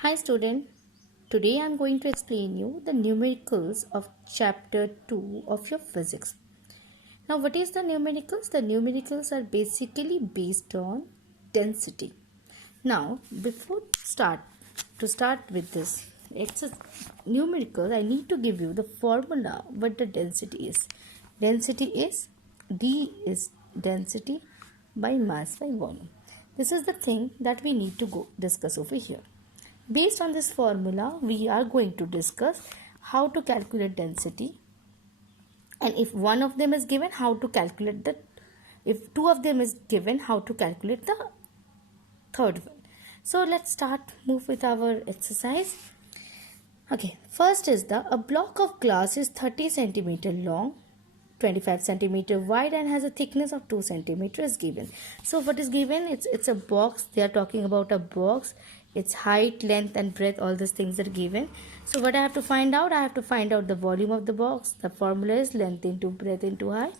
Hi student, today I am going to explain you the numericals of chapter 2 of your physics. Now what is the numericals? The numericals are basically based on density. Now before to start with this numerical, I need to give you the formula what the density is. Density is D is density by mass by volume. This is the thing that we need to go discuss over here. Based on this formula, we are going to discuss how to calculate density, and if one of them is given, how to calculate if two of them is given, how to calculate the third one. So let's move with our exercise. Okay, first is a block of glass is 30 centimeter long, 25 centimeter wide, and has a thickness of 2 centimeters given. So what is given? It's a box. They are talking about a box. Its height, length and breadth, all these things are given. So what I have to find out? I have to find out the volume of the box. The formula is length into breadth into height.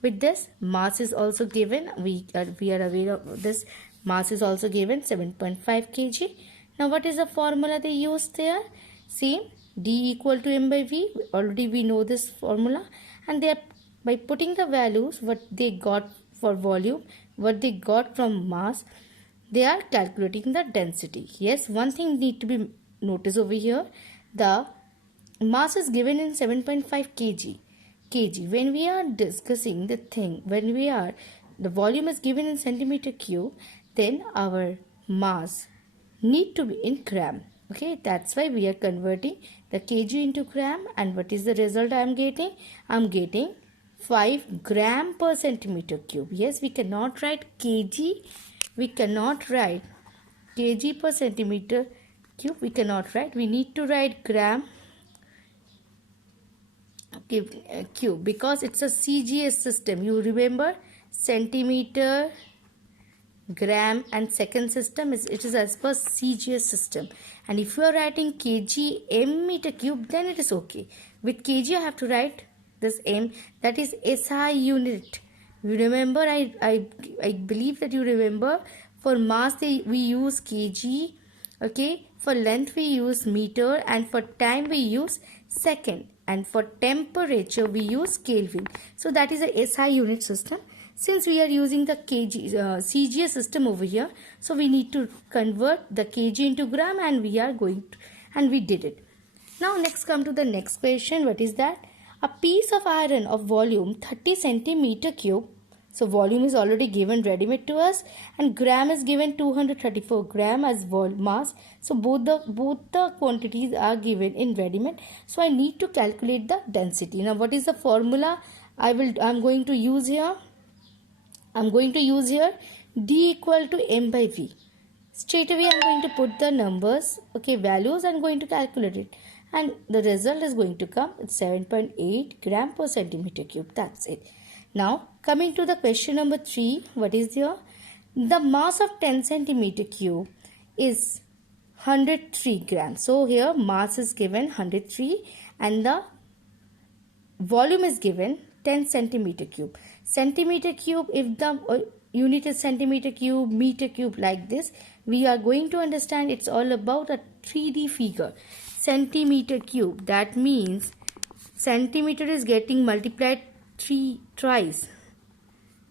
With this, mass is also given. We are aware of this. Mass is also given, 7.5 kg. Now what is the formula they used there? Same, D equal to m by v. Already we know this formula, and they are, by putting the values what they got for volume, what they got from mass, they are calculating the density. Yes, one thing need to be noticed over here. The mass is given in 7.5 kg. When we are discussing the thing, the volume is given in centimeter cube, then our mass need to be in gram. Okay, that's why we are converting the kg into gram. And what is the result I am getting? I am getting 5 gram per centimeter cube. Yes, we cannot write kg. We cannot write kg per centimeter cube. We cannot write. We need to write gram cube because it's a CGS system. You remember centimeter, gram and second system it is as per CGS system. And if you are writing kg m meter cube, then it is okay. With kg I have to write this m, that is SI unit. You remember, I believe that you remember, for mass we use kg, okay, for length we use meter, and for time we use second, and for temperature we use Kelvin. So that is a SI unit system. Since we are using the CGS system over here, so we need to convert the kg into gram, and we did it. Now next come to the next question. What is that? A piece of iron of volume 30 centimeter cube. So volume is already given ready-made to us, and gram is given 234 gram as mass. So both the quantities are given in ready-made. So I need to calculate the density. Now what is the formula I'm going to use here? I'm going to use here D equal to m by v. Straight away I'm going to put the numbers, okay, values. I'm going to calculate it, and the result is going to come. It's 7.8 gram per centimeter cube. That's it. Now coming to the question number 3, what is here? The mass of 10 centimeter cube is 103 grams. So here mass is given 103 and the volume is given 10 centimeter cube. Centimeter cube, if the unit is centimeter cube, meter cube, like this, we are going to understand it's all about a 3D figure. Centimeter cube, that means centimeter is getting multiplied thrice.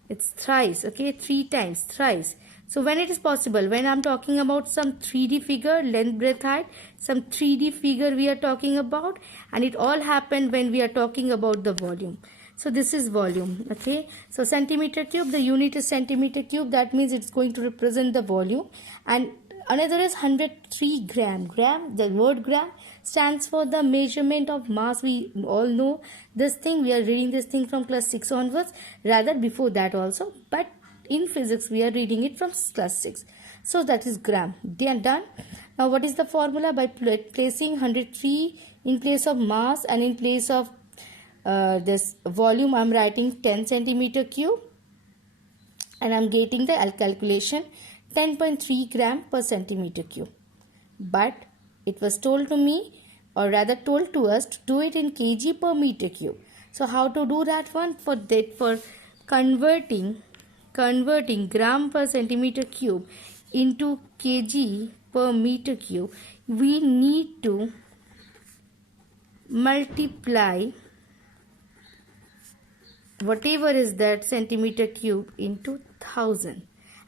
It's thrice, okay, 3 times, thrice. So when it is possible, when I'm talking about some 3D figure, length, breadth, height, some 3D figure we are talking about, and it all happened when we are talking about the volume. So this is volume, okay. So centimeter cube, the unit is centimeter cube, that means it's going to represent the volume. And another is 103 gram. Gram, the word gram stands for the measurement of mass. We all know this thing. We are reading this thing from class 6 onwards, rather before that also, but in physics we are reading it from class 6. So that is gram. Done. Now what is the formula? By placing 103 in place of mass and in place of this volume, I'm writing 10 centimeter cube, and I'm getting the calculation 10.3 gram per centimeter cube. But it was told to me, or rather told to us, to do it in kg per meter cube. So how to do that one? For converting gram per centimeter cube into kg per meter cube, we need to multiply whatever is that centimeter cube into 1000,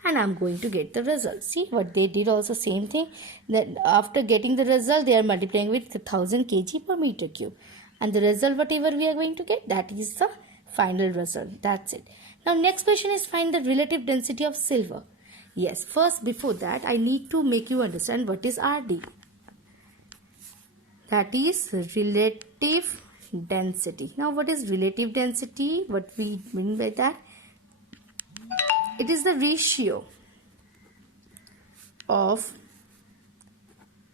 and I'm going to get the result. See what they did, also same thing, that after getting the result they are multiplying with 1000 kg per meter cube, and the result whatever we are going to get, that is the final result. That's it. Now next question is find the relative density of silver. Yes, first before that I need to make you understand what is RD. That is relative density. Now what is relative density? What we mean by that? It is the ratio of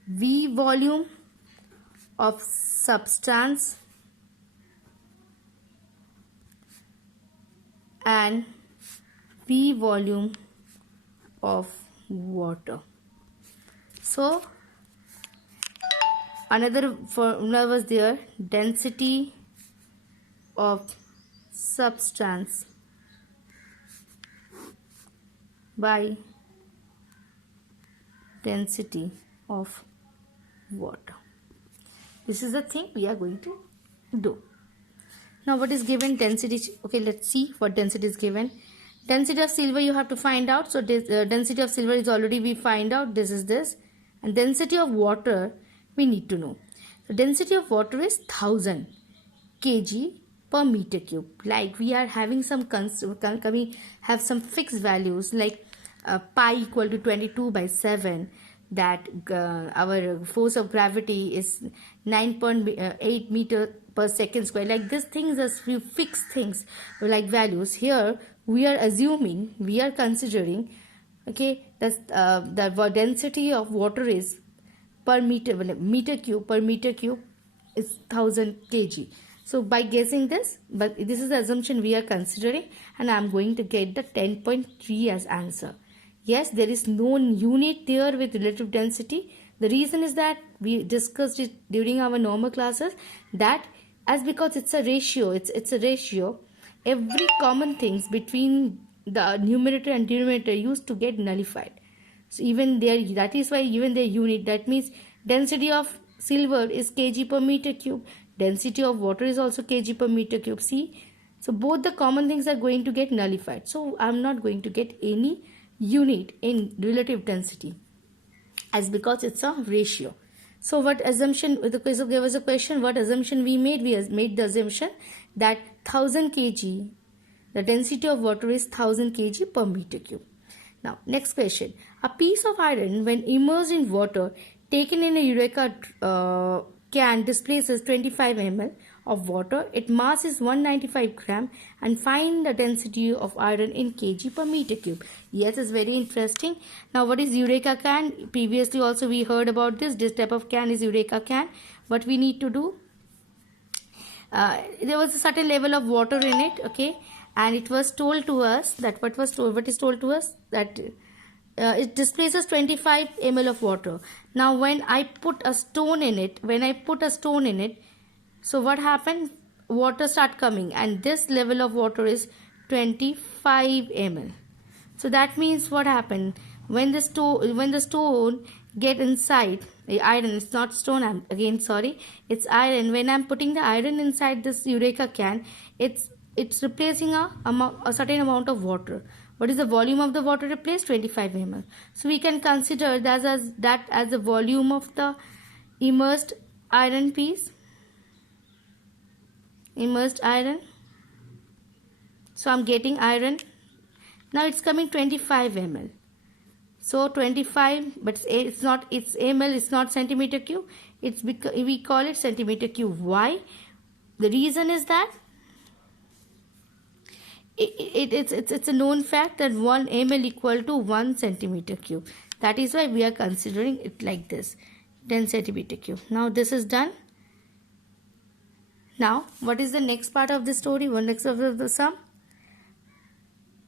V volume of substance and V volume of water. So another formula was there, density of substance by density of water. This is the thing we are going to do. Now what is given? Density. Okay, let's see what density is given. Density of silver you have to find out. So this density of silver is already we find out. This is this. And density of water we need to know. The density of water is 1000 kg per meter cube. Like we are having some we have some fixed values like pi equal to 22 by 7, that our force of gravity is 9.8 meter per second square. Like these things are few fixed things like values. Here we are assuming, we are considering, okay, that the density of water is per meter cube is 1000 kg. So by guessing this, but this is the assumption we are considering, and I am going to get the 10.3 as answer. Yes, there is no unit there with relative density. The reason is that we discussed it during our normal classes, that as because it's a ratio, it's a ratio, every common things between the numerator and denominator used to get nullified. So even there, that is why even their unit, that means density of silver is kg per meter cube, density of water is also kg per meter cube. See, so both the common things are going to get nullified. So I'm not going to get any unit in relative density, as because it's a ratio. So what assumption, the quiz gave us a question, what assumption we made? We made the assumption that 1000 kg, the density of water is 1000 kg per meter cube. Now next question, a piece of iron when immersed in water taken in a Eureka can displaces 25 ml of water. Its mass is 195 gram, and find the density of iron in kg per meter cube. Yes, it's very interesting. Now what is Eureka can? Previously also we heard about this. This type of can is Eureka can. What we need to do? There was a certain level of water in it, okay, and it was told to us that what is told to us that it displaces 25 ml of water. Now when I put a stone in it, so what happened? Water start coming, and this level of water is 25 ml. So that means what happened? When the stone get inside the iron, it's not stone, I'm again sorry, it's iron. When I'm putting the iron inside this Eureka can, it's replacing a certain amount of water. What is the volume of the water replaced? 25 ml. So we can consider that as the volume of the immersed iron piece. Immersed iron. So I'm getting iron. Now it's coming 25 ml. So 25, but it's ml, it's not centimeter cube. It's because we call it centimeter cube. Why? The reason is that it's a known fact that 1 ml equal to 1 centimeter cube. That is why we are considering it like this, 10 centimeter cube. Now this is done. Now what is the next part of the story? One next of the sum.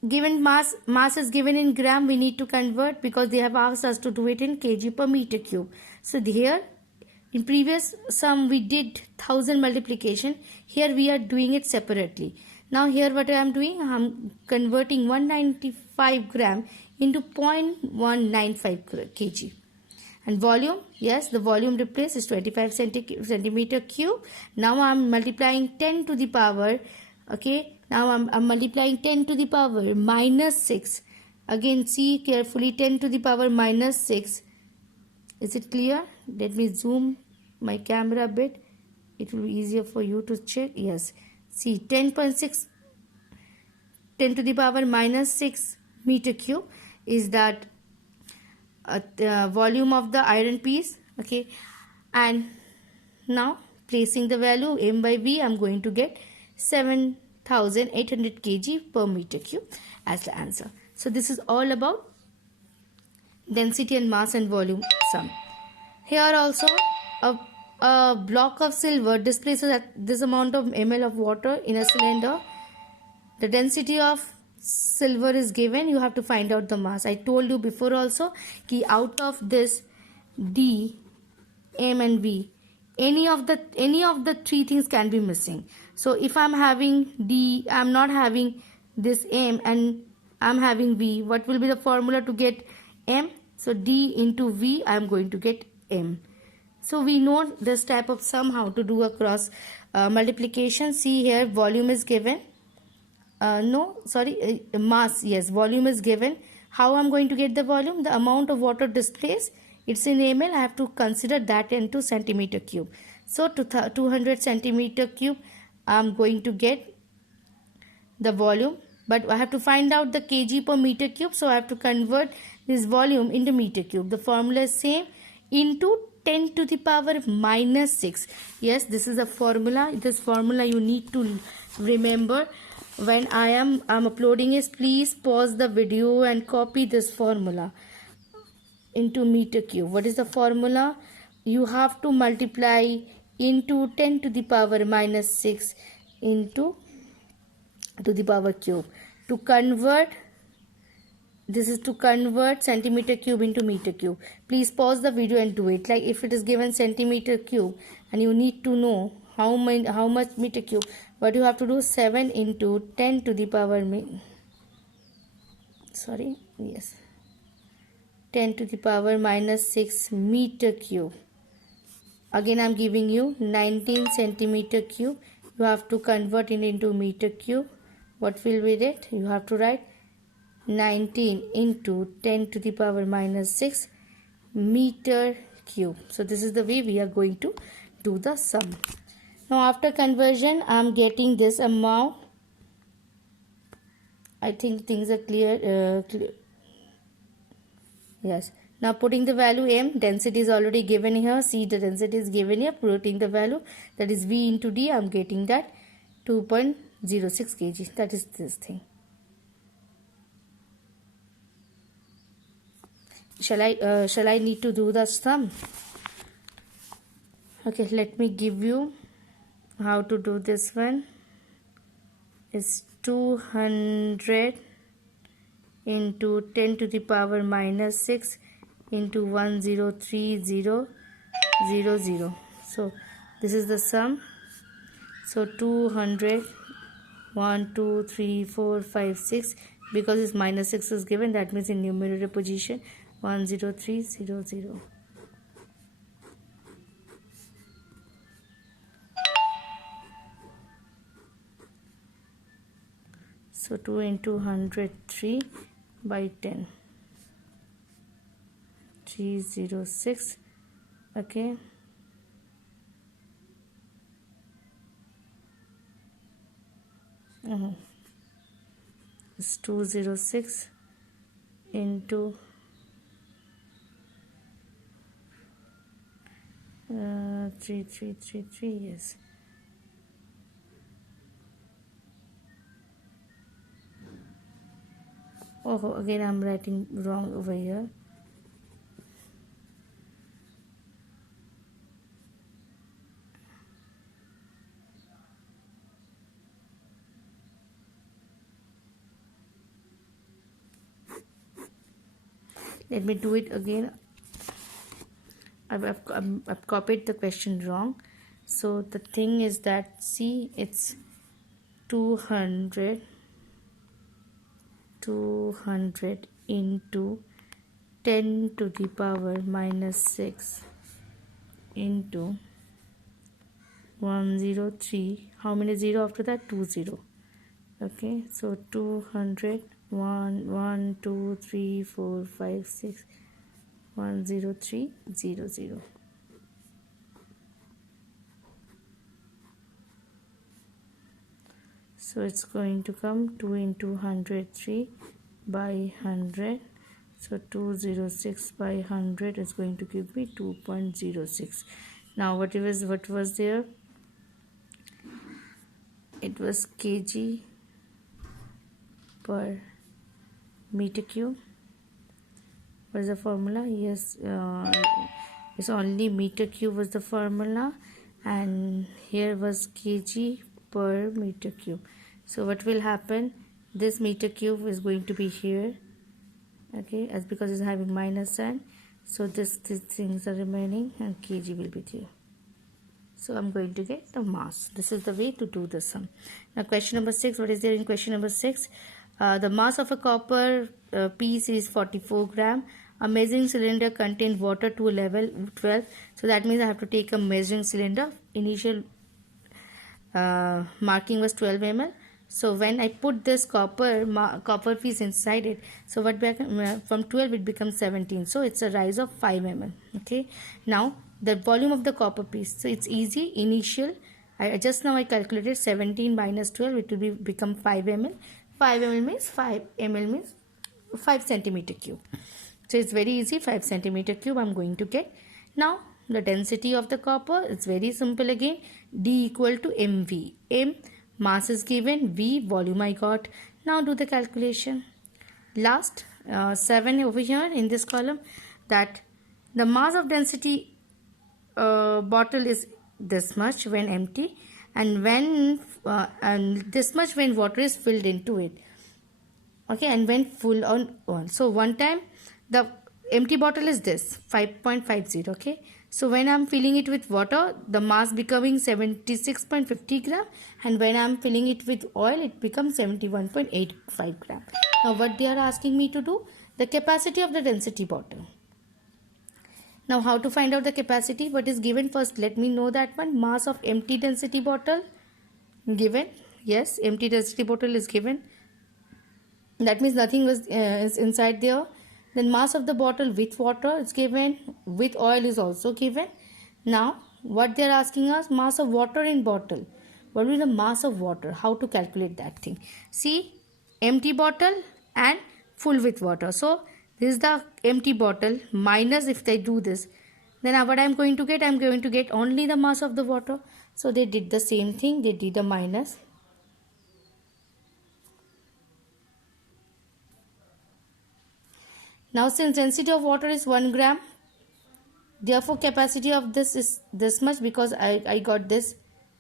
Given mass is given in gram, we need to convert because they have asked us to do it in kg per meter cube. So here in previous sum we did 1000 multiplication. Here we are doing it separately. Now here what I am doing, I am converting 195 gram into 0.195 kg. And volume, yes, the volume replaced is 25 centimeter cube. Now I'm multiplying 10 to the power, okay, now I'm multiplying 10 to the power minus 6. Again, see carefully, 10 to the power minus 6. Is it clear? Let me zoom my camera a bit. It will be easier for you to check. Yes, see, 10.6, 10 to the power minus 6 meter cube is that volume of the iron piece, okay. And now placing the value m by v, I'm going to get 7800 kg per meter cube as the answer. So this is all about density and mass and volume sum. Here also a block of silver displaces at this amount of ml of water in a cylinder. The density of silver is given. You have to find out the mass. I told you before also कि out of this D, M and V, any of the three things can be missing. So if I'm having D, I'm not having this M, and I'm having V, what will be the formula to get M? So D into V, I'm going to get M. So we know this type of sum how to do a cross multiplication. See here, volume is given. Mass, yes, volume is given. How I'm going to get the volume? The amount of water displaced, it's in ml. I have to consider that into centimeter cube. So to 200 centimeter cube, I'm going to get the volume, but I have to find out the kg per meter cube. So I have to convert this volume into meter cube. The formula is same, into 10 to the power minus 6. Yes, this is a formula. This formula you need to remember. When I'm uploading is, please pause the video and copy this formula into meter cube. What is the formula? You have to multiply into 10 to the power minus 6 into to the power cube. To convert, this is to convert centimeter cube into meter cube. Please pause the video and do it. Like if it is given centimeter cube and you need to know how much meter cube, what you have to do, 7 into 10 to the power 10 to the power minus 6 meter cube. Again I'm giving you 19 centimeter cube. You have to convert it into meter cube. What will be it? You have to write 19 into 10 to the power minus 6 meter cube. So this is the way we are going to do the sum. Now after conversion, I'm getting this amount. I think things are clear. Yes. Now putting the value m, density is already given here. See, the density is given here. Putting the value, that is V into D, I'm getting that 2.06 kg. That is this thing. Shall I need to do the sum? Okay, let me give you how to do this one. Is 200 into 10 to the power minus 6 into 103000. So this is the sum. So 200, 1 2 3 4 5 6, because it's minus 6 is given, that means in numerator position 10300. So 2 into 100, 3 by 10, 306. Okay. It's 206 into 3333. Yes. Oh, again I'm writing wrong over here. Let me do it again. I've copied the question wrong. So the thing is that, see, it's 200 into 10 to the power minus 6 into 103. How many 0 after that? 20. Okay, so 200, 1 2 3 4 5 6 10300. So it's going to come 2 into 103 by 100. So 206 by 100 is going to give me 2.06. Now what was there? It was kg per meter cube. What is the formula? Yes, it's only meter cube was the formula, and here was kg per meter cube. So what will happen? This meter cube is going to be here, okay, as because it's having minus sign. So these things are remaining, and kg will be there. So I'm going to get the mass. This is the way to do the sum. Now question number 6. What is there in question number 6? The mass of a copper piece is 44 gram. A measuring cylinder contains water to a level 12. So that means I have to take a measuring cylinder. Initial marking was 12 ml. So when I put this copper piece inside it, so what from 12 it becomes 17. So it's a rise of 5 ml. Okay. Now the volume of the copper piece. So it's easy. Initial. Just now I calculated 17 minus 12. It will become 5 ml. 5 ml means 5 ml means 5 centimeter cube. So it's very easy. 5 centimeter cube I'm going to get. Now the density of the copper is very simple again. D equal to mv. M mass is given. V volume I got. Now do the calculation. Last 7 over here in this column, that the mass of density bottle is this much when empty, and this much when water is filled into it. Okay, and when full on. So one time the empty bottle is this 5.50. Okay, so when I'm filling it with water, the mass becoming 76.50 gram, and when I'm filling it with oil, it becomes 71.85 gram. Now what they are asking me to do? The capacity of the density bottle. Now how to find out the capacity? What is given first? Let me know that one. Mass of empty density bottle given. Yes, empty density bottle is given. That means nothing is inside there. Then mass of the bottle with water is given. With oil is also given. Now what they are asking us? Mass of water in bottle. What will be the mass of water? How to calculate that thing? See, empty bottle and full with water. So this is the empty bottle minus, if they do this, then what I'm going to get? I'm going to get only the mass of the water. So they did the same thing. They did a minus. Now since density of water is 1 gram, therefore capacity of this is this much, because I got this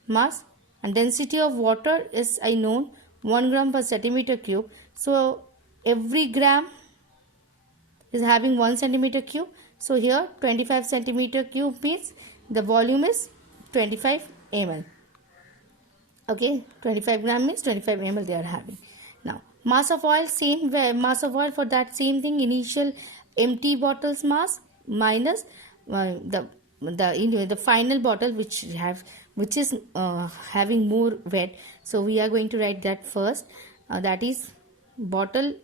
mass, and density of water is I know 1 gram per centimeter cube. So every gram is having 1 centimeter cube. So here 25 centimeter cube means the volume is 25 ml. Okay, 25 gram means 25 ml they are having. Now mass of oil, same way, mass of oil for that same thing. Initial empty bottle's mass minus the final bottle which is having more wet. So we are going to write that first. That is bottle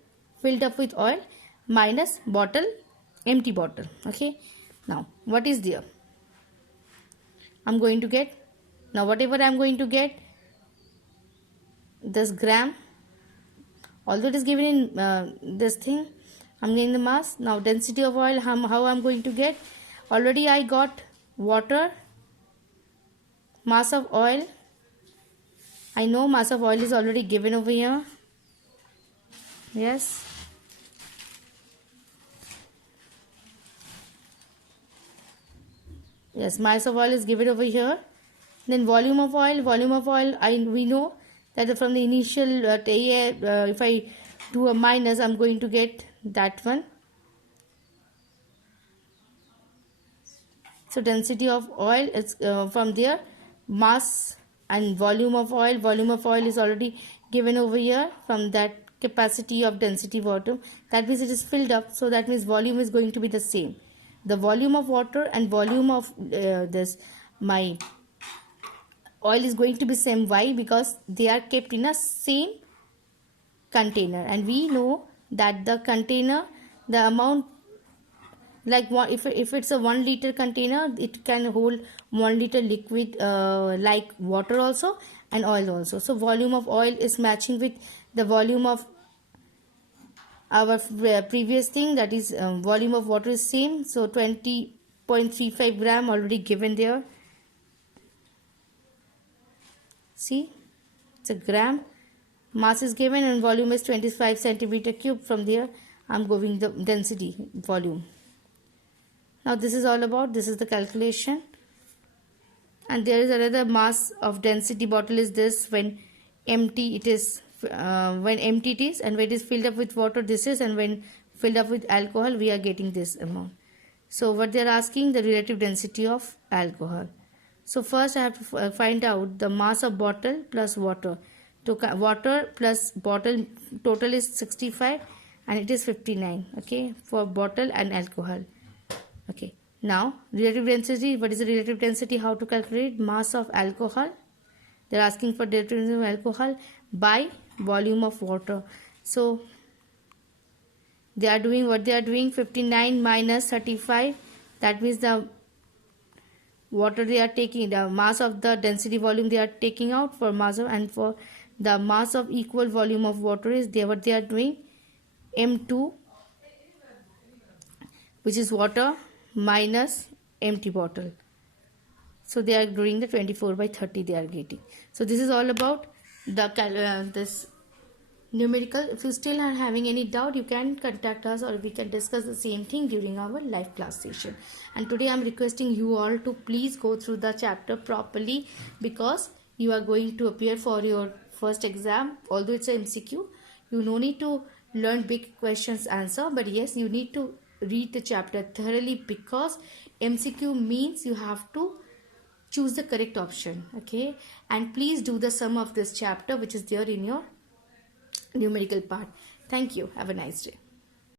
filled up with oil minus bottle, empty bottle. Okay, now what is there? I'm going to get, now whatever I'm going to get, this gram, although it is given in this thing, I'm getting the mass. Now density of oil, how I'm going to get? Already I got water, mass of oil. I know mass of oil is already given over here. Yes. Yes, mass of oil is given over here. Then volume of oil, we know that from the initial if I do a minus, I'm going to get that one. So density of oil is from there, mass and volume of oil is already given over here. From that capacity of density water, that means it is filled up, so that means volume is going to be the same. The volume of water and volume of this my oil is going to be same. Why? Because they are kept in a same container, and we know that the container, the amount, like if it's a 1 liter container, it can hold 1 liter liquid like water also and oil also. So volume of oil is matching with the volume of our previous thing, that is volume of water is same. So 20.35 gram already given there. See, it's a gram. Mass is given and volume is 25 centimeter cube. From there I'm going the density volume. Now this is all about, this is the calculation. And there is another mass of density bottle is this, when empty it is, when empty it is, and when it is filled up with water this is, and when filled up with alcohol we are getting this amount. So what they are asking, the relative density of alcohol. So first I have to find out the mass of bottle plus water. Water plus bottle total is 65 and it is 59, okay, for bottle and alcohol. Okay, now relative density. What is the relative density? How to calculate? Mass of alcohol. They are asking for relative density of alcohol by volume of water. So they are doing what they are doing, 59 minus 35. That means the water they are taking, the mass of the density volume they are taking out for mass of, and for the mass of equal volume of water is there, what they are doing, M2, which is water, minus empty bottle. So they are doing the 24/30 they are getting. So this is all about the this numerical. If you still are having any doubt, you can contact us or we can discuss the same thing during our live class session. And today I am requesting you all to please go through the chapter properly, because you are going to appear for your first exam. Although it's a MCQ, you no need to learn big questions answer, but yes, you need to read the chapter thoroughly, because MCQ means you have to choose the correct option. Okay, and please do the sum of this chapter which is there in your numerical part. Thank you. Have a nice day.